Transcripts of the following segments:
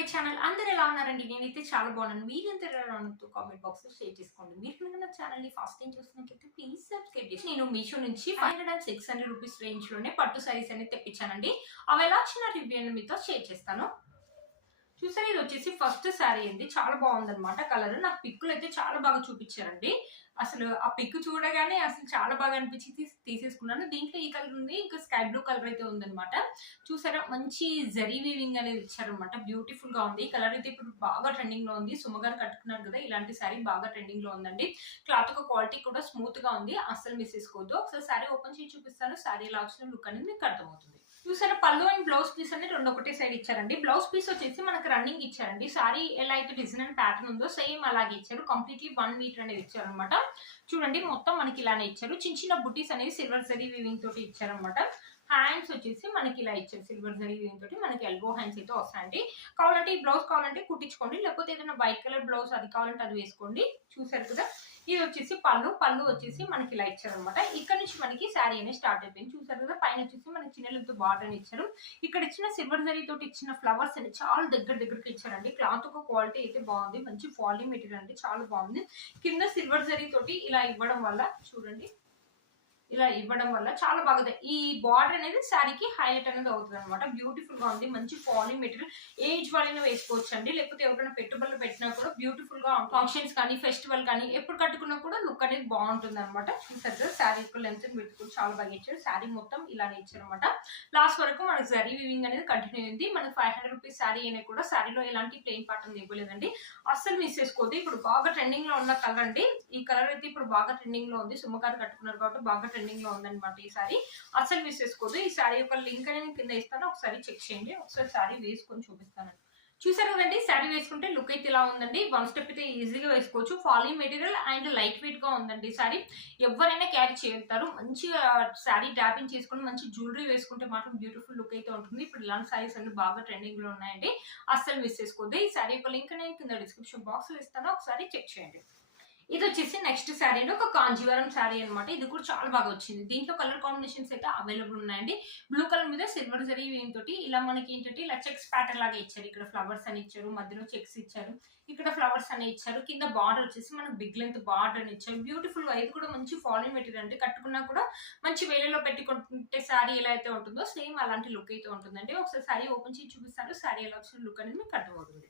My channel అందరు ఎలా ఉన్నారండి? నేనైతే చాలా బాగున్నాను. మీరు ఎంత ఎలా కామెంట్ బాక్స్లో షేర్ చేసుకోండి. మీరు కనుక నా ఛానల్ని ఫస్ట్ టైం చూసినట్లయితే ప్లీజ్ సబ్స్క్రైబ్ చేసి నేను మీషో నుంచి five hundred and six hundred rupees రేంజ్లోనే పట్టు సారీస్ అనేది తెప్పించానండి. అవి ఎలా వచ్చిన రివ్యూ అని మీతో షేర్ చేస్తాను. చూసారు ఇది వచ్చేసి ఫస్ట్ శారీ అండి. చాలా బాగుందన్నమాట కలర్. నాకు పిక్కులు అయితే చాలా బాగా చూపించారండి. అసలు ఆ పిక్ చూడగానే అసలు చాలా బాగా అనిపించి తీసి తీసేసుకున్నాను. దీంట్లో ఈ కలర్ ఉంది ఇంకా స్కై బ్లూ కలర్ అయితే ఉందన్నమాట. చూసారా మంచి జరీ వీవింగ్ అనేది ఇచ్చారనమాట బ్యూటిఫుల్గా ఉంది. ఈ కలర్ అయితే ఇప్పుడు బాగా ట్రెండింగ్లో ఉంది సుమగారు కట్టుకున్నారు కదా ఇలాంటి శారీ బాగా ట్రెండింగ్లో ఉందండి. క్లాత్ ఒక క్వాలిటీ కూడా స్మూత్గా ఉంది. అస్సలు మిస్ చేసుకోవద్దు. ఒకసారి శారీ ఓపెన్ చేసి చూపిస్తాను. శారీ ఎలా వచ్చిన లుక్ అనేది మీకు అర్థమవుతుంది. చూసారా పళ్ళు అండ్ బ్లౌజ్ పీస్ అనేది రెండు ఒకటే సైడ్ ఇచ్చారండి. బ్లౌజ్ పీస్ వచ్చేసి మనకి రన్నింగ్ ఇచ్చారండి. సారీ ఎలా అయితే డిజైన్ అండ్ ప్యాటర్న్ ఉందో సేమ్ అలాగే ఇచ్చారు. కంప్లీట్లీ వన్ మీటర్ అనేది ఇచ్చారు అనమాట చూడండి మొత్తం మనకి ఇలానే ఇచ్చారు. చిన్న చిన్న బుటీస్ అనేవి సిల్వర్ జరీ వీవింగ్ తోటి ఇచ్చారనమాట హ్యాండ్స్ వచ్చేసి మనకి ఇలా ఇచ్చారు. సిల్వర్ జరీ వీవింగ్ తోటి మనకి ఎల్బో హ్యాండ్స్ అయితే వస్తాయండి. కావాలంటే ఈ బ్లౌజ్ కావాలంటే కుట్టించుకోండి. లేకపోతే ఏదైనా వైట్ కలర్ బ్లౌజ్ అది కావాలంటే అది వేసుకోండి. చూసారు కదా? ఇది వచ్చేసి పళ్ళు. పళ్ళు వచ్చేసి మనకి ఇలా ఇచ్చారు అనమాట ఇక్కడ నుంచి మనకి శారీ అనేది స్టార్ట్ అయిపోయింది. చూసారు కదా? పైన వచ్చేసి మనకి చిన్నలతో బార్డర్ అని ఇచ్చారు. ఇక్కడ ఇచ్చిన సిల్వర్ జరీ తోటి ఇచ్చిన ఫ్లవర్స్ అని చాలా దగ్గర దగ్గరికి ఇచ్చారండి. క్లాత్ ఒక క్వాలిటీ అయితే బాగుంది. మంచి ఫాలీ మెటీరియల్ అండి చాలా బాగుంది. కింద సిల్వర్ జరీ తోటి ఇలా ఇవ్వడం వల్ల చూడండి. ఇలా ఇవ్వడం వల్ల చాలా బాగుంది. ఈ బార్డర్ అనేది శారీకి హైలైట్ అనేది అవుతుంది అనమాట బ్యూటిఫుల్గా ఉంది. మంచి ఫాలీ మెటీరియల్ ఏజ్ వాళ్ళని వేసుకోవచ్చు అండి లేకపోతే ఎవరైనా పెట్టుబడులు పెట్టినా కూడా బ్యూటిఫుల్గా ఫంక్షన్స్ కానీ ఫెస్టివల్ కానీ ఎప్పుడు కట్టుకున్నా కూడా లుక్ అనేది బాగుంటుంది అనమాట చూసారు కదా శారీ యొక్క లెంత్ పెట్టుకుని చాలా బాగా ఇచ్చారు. శారీ మొత్తం ఇలానే ఇచ్చారు అనమాట లాస్ట్ వరకు మనకి జరీ వివింగ్ అనేది కంటిన్యూ అయింది. మనకి ఫైవ్ హండ్రెడ్ రూపీస్ శారీ అయినా కూడా శారీలో ఎలాంటి ప్లెయిన్ పాటర్న్ ఇవ్వలేదండి. అస్సలు మిస్ చేసుకోవద్దు. ఇప్పుడు బాగా ట్రెండింగ్లో ఉన్న కలర్ అండి. ఈ కలర్ అయితే ఇప్పుడు బాగా ట్రెండింగ్లో ఉంది. సుమ్మగారు కట్టుకున్నారు కాబట్టి బాగా ట్రెండింగ్లో ఉందన్నమాట ఈ సారీ అస్సలు మిస్ చేసుకోవద్దు ఈ సారీ యొక్క లింక్ అనేది నేను కింద ఇస్తాను. ఒకసారి చెక్ చేయండి. ఒకసారి సారీ వేసుకొని చూపిస్తాను. చూసారు కదండి? శారీ వేసుకుంటే లుక్ అయితే ఇలా ఉందండి. వన్ స్టెప్ అయితే ఈజీగా వేసుకోవచ్చు. ఫాలింగ్ మెటీరియల్ అండ్ లైట్ వెయిట్గా ఉందండి శారీ ఎవరైనా క్యారీ చేయగలుగుతారు మంచిగా శారీ ట్యాపింగ్ చేసుకుని మంచి జ్యువెలరీ వేసుకుంటే మాత్రం బ్యూటిఫుల్ లుక్ అయితే ఉంటుంది. ఇప్పుడు ఇలాంటి శారీస్ అన్ని బాగా ట్రెండింగ్లో ఉన్నాయండి. అస్సలు మిస్ చేసుకోవద్దు ఈ శారీ యొక్క లింక్ నేను కింద డిస్క్రిప్షన్ బాక్స్లో ఇస్తాను. ఒకసారి చెక్ చేయండి. ఇది వచ్చేసి నెక్స్ట్ శారీ అండి. ఒక కాంజీవరం శారీ అనమాట ఇది కూడా చాలా బాగా వచ్చింది. దీంట్లో కలర్ కాంబినేషన్స్ అయితే అవైలబుల్ ఉన్నాయండి. బ్లూ కలర్ మీద సిల్వర్ జరీ తోటి ఇలా మనకి ఏంటంటే ఇలా చెక్స్ ప్యాటర్న్ లాగా ఇచ్చారు. ఇక్కడ ఫ్లవర్స్ అని ఇచ్చారు మధ్యలో చెక్స్ ఇచ్చారు. ఇక్కడ ఫ్లవర్స్ అని ఇచ్చారు. కింద బార్డర్ వచ్చేసి మనకు బిగ్ లెంత్ బార్డర్ అని ఇచ్చారు. బ్యూటిఫుల్గా ఇది కూడా మంచి ఫాలింగ్ మెటీరియల్ అంటే కట్టుకున్నా కూడా మంచి వేలలో పెట్టుకుంటే శారీ ఎలా అయితే ఉంటుందో సేమ్ అలాంటి లుక్ అయితే ఉంటుందండి. ఒకసారి శారీ ఓపెన్ చేసి చూపిస్తాను. శారీ ఎలా వచ్చిన లుక్ అనేది మీకు అర్థమవుతుంది.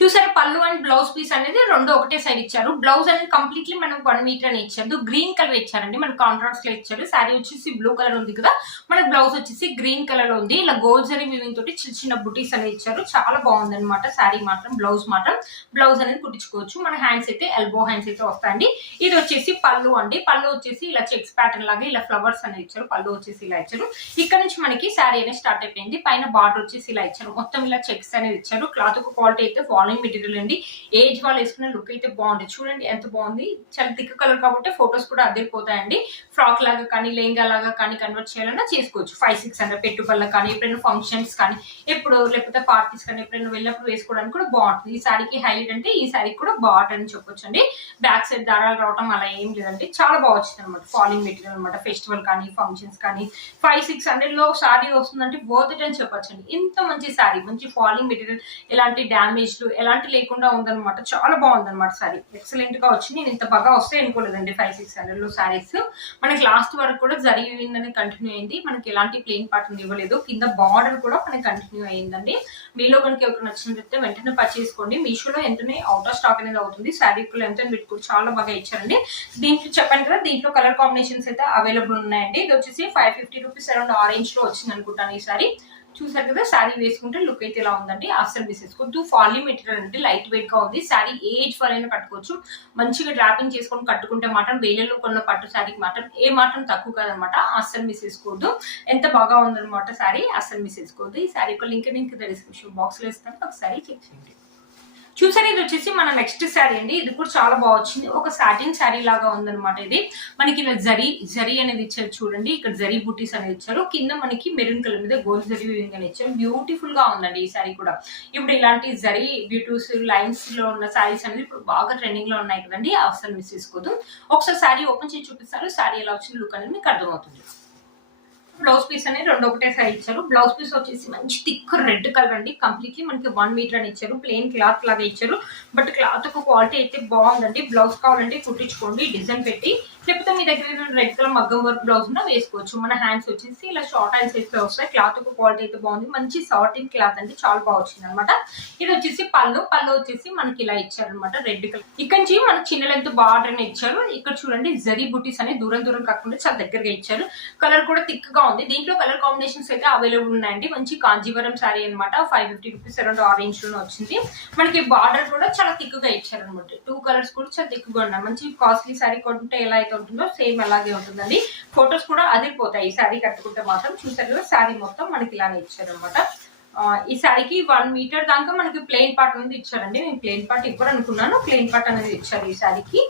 చూసారు పళ్ళు అండ్ బ్లౌజ్ పీస్ అనేది రెండు ఒకటే సైడ్ ఇచ్చారు. బ్లౌజ్ అనేది కంప్లీట్లీ మనకు వన్ మీటర్ అని ఇచ్చారు. గ్రీన్ కలర్ ఇచ్చారండి. మనకు కాంట్రాస్ట్లో ఇచ్చారు. శారీ వచ్చేసి బ్లూ కలర్ ఉంది కదా. మనకు బ్లౌజ్ వచ్చేసి గ్రీన్ కలర్లో ఉంది. ఇలా గోల్డ్ జరీ వివింగ్ తోటి చిన్న చిన్న బుటీస్ అనేది ఇచ్చారు. చాలా బాగుంది అనమాట శారీ మాత్రం బ్లౌజ్ మాత్రం. బ్లౌజ్ అనేది కుట్టించుకోవచ్చు. మన హ్యాండ్స్ అయితే ఎల్బో హ్యాండ్స్ అయితే వస్తాయండి. ఇది వచ్చేసి పళ్ళు అండి. పళ్ళు వచ్చేసి ఇలా చెక్స్ ప్యాటర్న్ లాగా ఇలా ఫ్లవర్స్ అనేది ఇచ్చారు. పళ్ళు వచ్చేసి ఇలా ఇచ్చారు. ఇక్కడ నుంచి మనకి శారీ అనేది స్టార్ట్ అయిపోయింది. పైన బార్డర్ వచ్చేసి ఇలా ఇచ్చారు. మొత్తం ఇలా చెక్స్ అనేది ఇచ్చారు. క్లాత్ క్వాలిటీ అయితే ఫాలోయింగ్ మెటీరియల్ అండి. ఏజ్ వాళ్ళు వేసుకున్న లుక్ అయితే బాగుంది. చూడండి ఎంత బాగుంది. చాలా థిక్ కలర్ కాబట్టి ఫొటోస్ కూడా అద్దరిపోతాయండి ఫ్రాక్ లాగా కానీ లెహంగా లాగా కానీ కన్వర్ట్ చేయాలన్నా చేసుకోవచ్చు. ఫైవ్ సిక్స్ హండ్రెడ్ పెట్టుబడులకు కానీ ఎప్పుడైనా ఫంక్షన్స్ కానీ ఎప్పుడు లేకపోతే పార్టీస్ కానీ ఎప్పుడైనా వెళ్ళినప్పుడు వేసుకోవడానికి కూడా బాగుంటుంది. ఈ శారీకి హైలైట్ అంటే ఈ శారీ కూడా బాగుంటుంది అని చెప్పొచ్చు అండి బ్యాక్ సైడ్ దారాలు రావడం అలా ఏం లేదండి. చాలా బాగా వచ్చింది అనమాట ఫాలింగ్ మెటీరియల్ అనమాట ఫెస్టివల్ కానీ ఫంక్షన్స్ కానీ ఫైవ్ సిక్స్ హండ్రెడ్లో శారీ వస్తుందంటే వర్త్ ఇట్ అని చెప్పొచ్చు అండి ఇంత మంచి శారీ మంచి ఫాలింగ్ మెటీరియల్ ఎలాంటి డ్యామేజ్లు ఎలాంటి లేకుండా ఉందన్నమాట. చాలా బాగుందన్నమాట సారీ. ఎక్సలెంట్గా వచ్చి నేను ఇంత బాగా వస్తే అనుకోలేదండి ఫైవ్ సిక్స్ హండ్రెడ్లో శారీస్ మనకి లాస్ట్ వరకు కూడా జరిగిందని కంటిన్యూ అయింది. మనకి ఎలాంటి ప్లెయిన్ పాటర్న్ ఇవ్వలేదు. కింద బార్డర్ కూడా మనకి కంటిన్యూ అయ్యిందండి. మీలో కనుక ఎవరికి నచ్చినట్లయితే వెంటనే పర్చేసుకోండి మీషోలో ఎంతనే అవుట్ ఆఫ్ స్టాక్ అనేది అవుతుంది. శారీ కూడా ఎంత పెట్టుకోవచ్చు చాలా బాగా ఇచ్చారండి. దీంట్లో చెప్పాను కదా దీంట్లో కలర్ కాంబినేషన్స్ అయితే అవైలబుల్ ఉన్నాయండి. ఇది వచ్చేసి ఫైవ్ ఫిఫ్టీ రూపీస్ అరౌండ్ ఆరెంజ్లో వచ్చింది అనుకుంటాను ఈ సారీ చూసారు కదా శారీ వేసుకుంటే లుక్ అయితే ఇలా ఉందండి. అస్సలు మిస్ చేసుకోవద్దు ఫాలీ మెటీరియల్ అంటే లైట్ వెయిట్గా ఉంది. శారీ ఏజ్ ఫర్ అయినా కట్టుకోవచ్చు. మంచిగా డ్రాపింగ్ చేసుకొని కట్టుకుంటే మాత్రం వేలల్లో కొన్న పట్టు శారీకి మాత్రం ఏ మాత్రం తక్కువ కాదనమాట. అస్సలు మిస్ చేసుకోవద్దు ఎంత బాగా ఉందన్నమాట శారీ అస్సలు మిస్ చేసుకోవద్దు ఈ శారీ యొక్క లింక్ నేను డిస్క్రిప్షన్ బాక్స్లో ఇస్తాను. ఒకసారి చెక్ చేయండి. చూసారు ఇది వచ్చేసి మన నెక్స్ట్ శారీ అండి. ఇది కూడా చాలా బాగా వచ్చింది. ఒక సాటిన్ శారీ లాగా ఉందన్నమాట ఇది. మనకి ఇలా జరీ జరీ అనేది ఇచ్చారు చూడండి. ఇక్కడ జరీ బుటీస్ అనేది ఇచ్చారు. కింద మనకి మెరూన్ కలర్ మీద గోల్డ్ జరీ వివింగ్ అని ఇచ్చారు. బ్యూటిఫుల్గా ఉందండి ఈ శారీ కూడా. ఇప్పుడు ఇలాంటి జరీ బ్యూటీస్ లైన్స్లో ఉన్న శారీస్ అనేది ఇప్పుడు బాగా ట్రెండింగ్లో ఉన్నాయి కదండి. అసలు మిస్ చేసుకోదు ఒకసారి శారీ ఓపెన్ చేసి చూపిస్తారు. శారీ ఎలా వచ్చిన లుక్ అనేది మీకు అర్థమవుతుంది. బ్లౌజ్ పీస్ అనేది రెండు ఒకటే సైజ్ ఇచ్చారు. బ్లౌజ్ పీస్ వచ్చేసి మంచి థిక్ రెడ్ కలర్ అండి. కంప్లీట్లీ మనకి వన్ మీటర్ అని ఇచ్చారు. ప్లెయిన్ క్లాత్ లాగా ఇచ్చారు. బట్ క్లాత్ ఒక క్వాలిటీ అయితే బాగుందండి. బ్లౌజ్ కావాలంటే కుట్టించుకోండి. డిజైన్ పెట్టి లేకపోతే మీ దగ్గర రెడ్ కలర్ మగ్గం వర్క్ బ్లౌజ్ ఉన్న వేసుకోవచ్చు. మన హ్యాండ్స్ వచ్చేసి ఇలా షార్ట్ హ్యాండ్స్ అయితే వస్తాయి క్లాత్ ఒక క్వాలిటీ అయితే బాగుంది. మంచి సాటిన్ క్లాత్ అంటే చాలా బాగా వచ్చింది అనమాట ఇది వచ్చేసి పళ్ళు. పళ్ళు వచ్చేసి మనకి ఇలా ఇచ్చారనమాట రెడ్ కలర్ ఇక్కడ నుంచి మనకి చిన్న లెంత్ బార్డర్ అని ఇచ్చారు. ఇక్కడ చూడండి జరీ బుటీస్ అని దూరం దూరం కాకుండా చాలా దగ్గరగా ఇచ్చారు. కలర్ కూడా థిక్గా ఉంది. దీంట్లో కలర్ కాంబినేషన్స్ అయితే అవైలబుల్ ఉన్నాయండి. మంచి కాంజీవరం శారీ అనమాట ఫైవ్ ఫిఫ్టీ రూపీస్ అరౌండ్ ఆరెంజ్లోనే వచ్చింది. మనకి బార్డర్ కూడా చాలా థిక్గా ఇచ్చారు అనమాట టూ కలర్స్ కూడా చాలా థిక్గా ఉన్నాయి. మంచి కాస్ట్లీ శారీ కొంటే ఎలా అయితే ఉంటుందో సేమ్ అలాగే ఉంటుందండి. ఫొటోస్ కూడా అదిరిపోతాయి ఈ శారీ కట్టుకుంటే మాత్రం చూసారు కదా శారీ మొత్తం మనకి ఇలానే ఇచ్చారు అనమాట ఈ శారీకి వన్ మీటర్ దాకా మనకి ప్లెయిన్ పార్ట్ అనేది ఇచ్చారండి. నేను ప్లెయిన్ పార్ట్ ఇవ్వరు అనుకున్నాను ప్లెయిన్ పార్ట్ అనేది ఇచ్చారు ఈ శారీకి.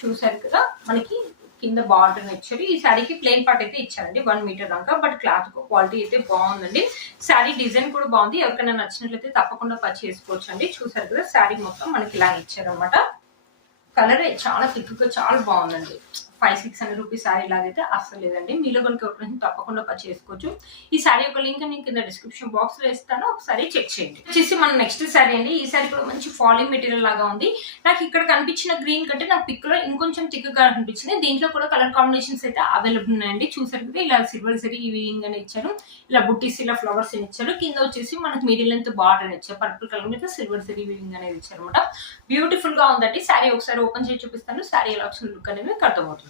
చూసారు కదా మనకి కింద బార్డర్ ఇచ్చారు. ఈ శారీకి ప్లెయిన్ పార్ట్ అయితే ఇచ్చారండి వన్ మీటర్ దాకా. బట్ క్లాత్ క్వాలిటీ అయితే బాగుందండి. శారీ డిజైన్ కూడా బాగుంది. ఎవరికైనా నచ్చినట్లయితే తప్పకుండా పర్చేసుకోవచ్చు అండి చూసారు కదా శారీ మొత్తం మనకి ఇలా ఇచ్చారనమాట కలరే చాలా థిక్గా చాలా బాగుందండి. Five six hundred rupees sari లాగైతే అస్సలు లేదండి. మీలో కనుక ఎవరికైనా తప్పకుండా పర్చేసుకోవచ్చు చేసుకోవచ్చు. ఈ సారీ యొక్క లింక్ నేను కింద డిస్క్రిప్షన్ బాక్స్లో ఇస్తాను ఒకసారి చెక్ చేయండి. వచ్చేసి మన నెక్స్ట్ సారీ అండి. ఈ సారీ కూడా మంచి ఫాలింగ్ మెటీరియల్ లాగా ఉంది. నాకు ఇక్కడ కనిపించిన గ్రీన్ కంటే నాకు పిక్లో ఇంకొంచెం థిక్గా కనిపించింది దీంట్లో కూడా కలర్ కాంబినేషన్స్ అయితే అవైలబుల్ ఉన్నాయండి. చూసారు కదా ఇలా సిల్వర్ సరీ వీవింగ్ అని ఇచ్చారు. ఇలా బుట్టీస్ ఇలా ఫ్లవర్స్ అని ఇచ్చారు. కింద వచ్చేసి మనకి మీడియం లెంత్ బార్డర్ అని ఇచ్చారు. పర్పుల్ కలర్ మీద సిల్వర్ సరీ వీవింగ్ అనేది ఇచ్చారు అనమాట బ్యూటిఫుల్గా ఉందండి. శారీ ఒకసారి ఓపెన్ చేసి చూపిస్తాను. శారీ ఎలా వచ్చిన లుక్ అనేది మీకు అర్థమవుతుంది.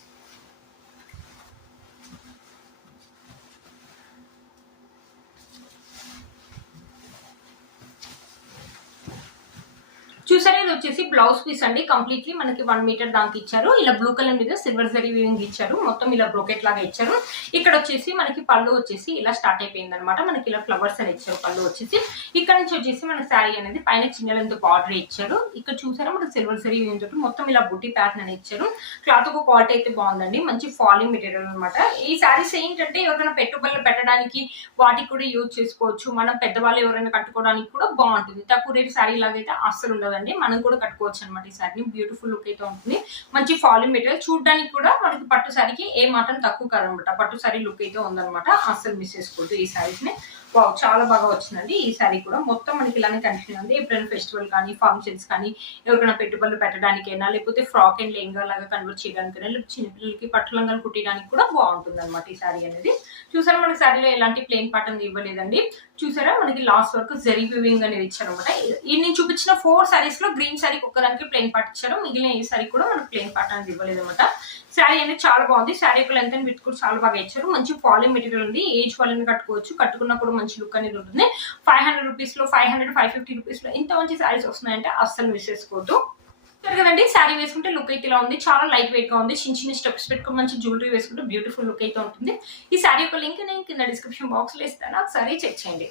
చూసారా ఇది వచ్చేసి బ్లౌజ్ పీస్ అండి. కంప్లీట్లీ మనకి వన్ మీటర్ దానికి ఇచ్చారు. ఇలా బ్లూ కలర్ మీద సిల్వర్ జరీ వీవింగ్ ఇచ్చారు. మొత్తం ఇలా బ్రోకెట్ లాగా ఇచ్చారు. ఇక్కడ వచ్చేసి మనకి పళ్ళు వచ్చేసి ఇలా స్టార్ట్ అయిపోయింది అనమాట మనకి ఇలా ఫ్లవర్స్ అని ఇచ్చారు పళ్ళు వచ్చేసి. ఇక్కడ నుంచి వచ్చేసి మన శారీ అనేది పైన చిన్న లెంత్ బార్డర్ ఇచ్చారు. ఇక్కడ చూసారా మనకి సిల్వర్ జరీ వీవింగ్ తోటి మొత్తం ఇలా బుట్టి ప్యాటర్న్ అని ఇచ్చారు. క్లాత్ ఒక క్వాలిటీ అయితే బాగుందండి. మంచి ఫాలింగ్ మెటీరియల్ అనమాట ఈ శారీస్ ఏంటంటే ఎవరైనా పెట్టుబడులు పెట్టడానికి వాటికి కూడా యూజ్ చేసుకోవచ్చు. మనం పెద్దవాళ్ళు ఎవరైనా కట్టుకోవడానికి కూడా బాగుంటుంది. తక్కువ రేటు శారీ లాగైతే అస్సలు ఉండదండి. మనం కూడా కట్టుకోవచ్చు అనమాట ఈ శారీని. బ్యూటిఫుల్ లుక్ అయితే ఉంటుంది. మంచి ఫాలింగ్ మెటీరియల్ చూడడానికి కూడా మనకి పట్టు శారీకి ఏ మాత్రం తక్కువ కాదనమాట పట్టు శారీ లుక్ అయితే ఉందనమాట అస్సలు మిస్ చేసుకోవద్దు ఈ శారీస్ని వావ్ చాలా బాగా వచ్చిందండి. ఈ శారీ కూడా. మొత్తం మనకి ఇలానే కంటిన్యూ ఉంది ఎప్పుడైనా ఫెస్టివల్ కానీ ఫంక్షన్స్ కానీ ఎవరికైనా పెట్టుబడులు పెట్టడానికైనా లేకపోతే ఫ్రాక్ అండ్ లెహంగా లాగా కన్వర్ట్ చేయడానికైనా లేకపోతే చిన్నపిల్లలకి పట్టులంగాలు కుట్టడానికి కూడా బాగుంటుంది అనమాట ఈ శారీ అనేది. చూసారా మనకి శారీలో ఎలాంటి ప్లెయిన్ పాటర్న్ ఇవ్వలేదండి. చూసారా మనకి లాస్ట్ వరకు జరీ వివింగ్ అనేది ఇచ్చారనమాట ఈ నేను చూపించిన ఫోర్ శారీస్లో గ్రీన్ శారీకి ఒక్కదానికి ప్లెయిన్ పార్ట్ ఇచ్చారు. మిగిలిన ఈ శారీ కూడా మనకి ప్లెయిన్ పార్ట్ అనేది ఇవ్వలేదు అనమాట శారీ అనేది చాలా బాగుంది. శారీ యొక్క లెంత్ అండ్ విత్ కూడా చాలా బాగా ఇచ్చారు. మంచి ఫాలింగ్ మెటీరియల్ ఉంది. ఏజ్ వాళ్ళని కట్టుకోవచ్చు. కట్టుకున్నప్పుడు కూడా మంచి లుక్ అనేది ఉంటుంది. ఫైవ్ హండ్రెడ్ రూపీస్లో ఫైవ్ హండ్రెడ్ ఫైవ్ ఫిఫ్టీ రూపీస్లో ఇంత మంచి శారీస్ వస్తున్నాయంటే అస్సలు మిస్ చేసుకోవద్దు. కదండి శారీ వేసుకుంటే లుక్ అయితే ఇలా ఉంది. చాలా లైట్ వెయిట్గా ఉంది. చిన్న చిన్న స్టెప్స్ పెట్టుకుని మంచి జ్యువెలరీ వేసుకుంటే బ్యూటిఫుల్ లుక్ అయితే ఉంటుంది. ఈ శారీ యొక్క లింక్ నేను కింద డిస్క్రిప్షన్ బాక్స్లో ఇస్తాను. ఒకసారి చెక్ చేయండి.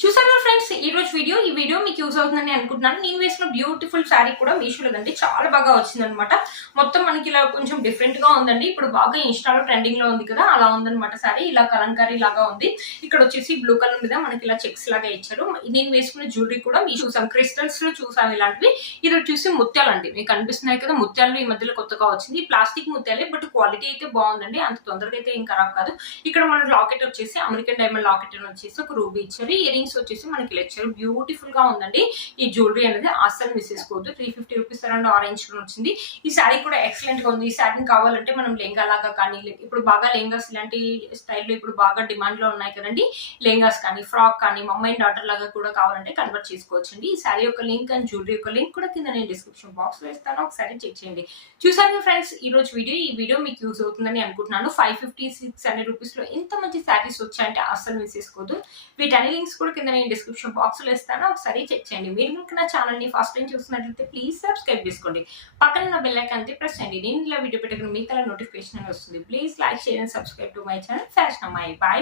చూసారా ఫ్రెండ్స్? ఈ రోజు వీడియో ఈ వీడియో మీకు యూజ్ అవుతుందని అనుకుంటున్నాను. నేను వేసిన బ్యూటిఫుల్ శారీ కూడా మీషోలో అండి చాలా బాగా వచ్చిందనమాట మొత్తం మనకి ఇలా కొంచెం డిఫరెంట్గా ఉందండి. ఇప్పుడు బాగా ఇన్స్టాలో ట్రెండింగ్లో ఉంది కదా అలా ఉందన్నమాట శారీ ఇలా కలంకారీ లాగా ఉంది. ఇక్కడ వచ్చేసి బ్లూ కలర్ మీద మనకి ఇలా చెక్స్ లాగా ఇచ్చారు. నేను వేసుకున్న జ్యువెలరీ కూడా మీ చూసాం క్రిస్టల్స్లో చూసాం ఇలాంటివి. ఇది వచ్చేసి ముత్యాలండి. మీకు కనిపిస్తున్నాయి కదా ముత్యాలు ఈ మధ్యలో కొత్తగా వచ్చింది. ప్లాస్టిక్ ముత్యాలే బట్ క్వాలిటీ అయితే బాగుందండి. అంత తొందరగా అయితే ఏం ఖరాబ్ కాదు. ఇక్కడ మన లాకెట్ వచ్చేసి అమెరికన్ డైమండ్ లాకెట్ అని వచ్చేసి ఒక రూబీ ఇచ్చారు. ఇయర్ రింగ్స్ వచ్చేసి మనకి లెక్చర్ బ్యూటిఫుల్గా ఉందండి. ఈ జ్యువెలరీ అనేది అస్సలు మిస్ చేసుకోవద్దు. త్రీ ఫిఫ్టీ రూపీస్ అరౌండ్ ఆరెంజ్లో వచ్చింది. ఈ శారీ కూడా ఎక్సలెంట్గా ఉంది. ఈ శారీని కావాలంటే మనం లెంగా లాగా కానీ ఇప్పుడు బాగా లెంగాస్ ఇలాంటి స్టైల్లో ఇప్పుడు బాగా డిమాండ్లో ఉన్నాయి కదండి. లెంగాస్ కానీ ఫ్రాక్ కానీ మమ్మీ డాటర్ లాగా కూడా కావాలంటే కన్వర్ట్ చేసుకోవచ్చండి. ఈ శారీ యొక్క లింక్ అండ్ జ్యువెలరీ యొక్క లింక్ కూడా కింద నేను డిస్క్రిప్షన్ బాక్స్లో ఇస్తాను. ఒకసారి చెక్ చేయండి. చూసారు ఫ్రెండ్స్ ఈ రోజు వీడియో ఈ వీడియో మీకు యూజ్ అవుతుందని అనుకుంటున్నాను. ఫైవ్ ఫిఫ్టీ సిక్స్ హండ్రెడ్ రూపీస్లో ఇంత మంచి శారీస్ వచ్చాయంటే అస్సలు మిస్ చేసుకోవద్దు. వీటన్ని లింక్స్ కూడా కింద నేను డిస్క్రిప్షన్ బాక్స్లో ఇస్తాను. ఒకసారి చెక్ చేయండి. మీరు కనుక నా ఛానల్ని ఫస్ట్ టైం చూస్తున్నట్లయితే ప్లీజ్ సబ్స్క్రైబ్ చేసుకోండి. పక్కన ఉన్న బెల్ ఐకాన్ అంతే ప్రెస్ చేయండి. నేను ఇలా వీడియో పెట్టిన మీకు అలా నోటిఫికేషన్ వస్తుంది. Please like share and subscribe to my channel fashion అమ్మాయి బాయ్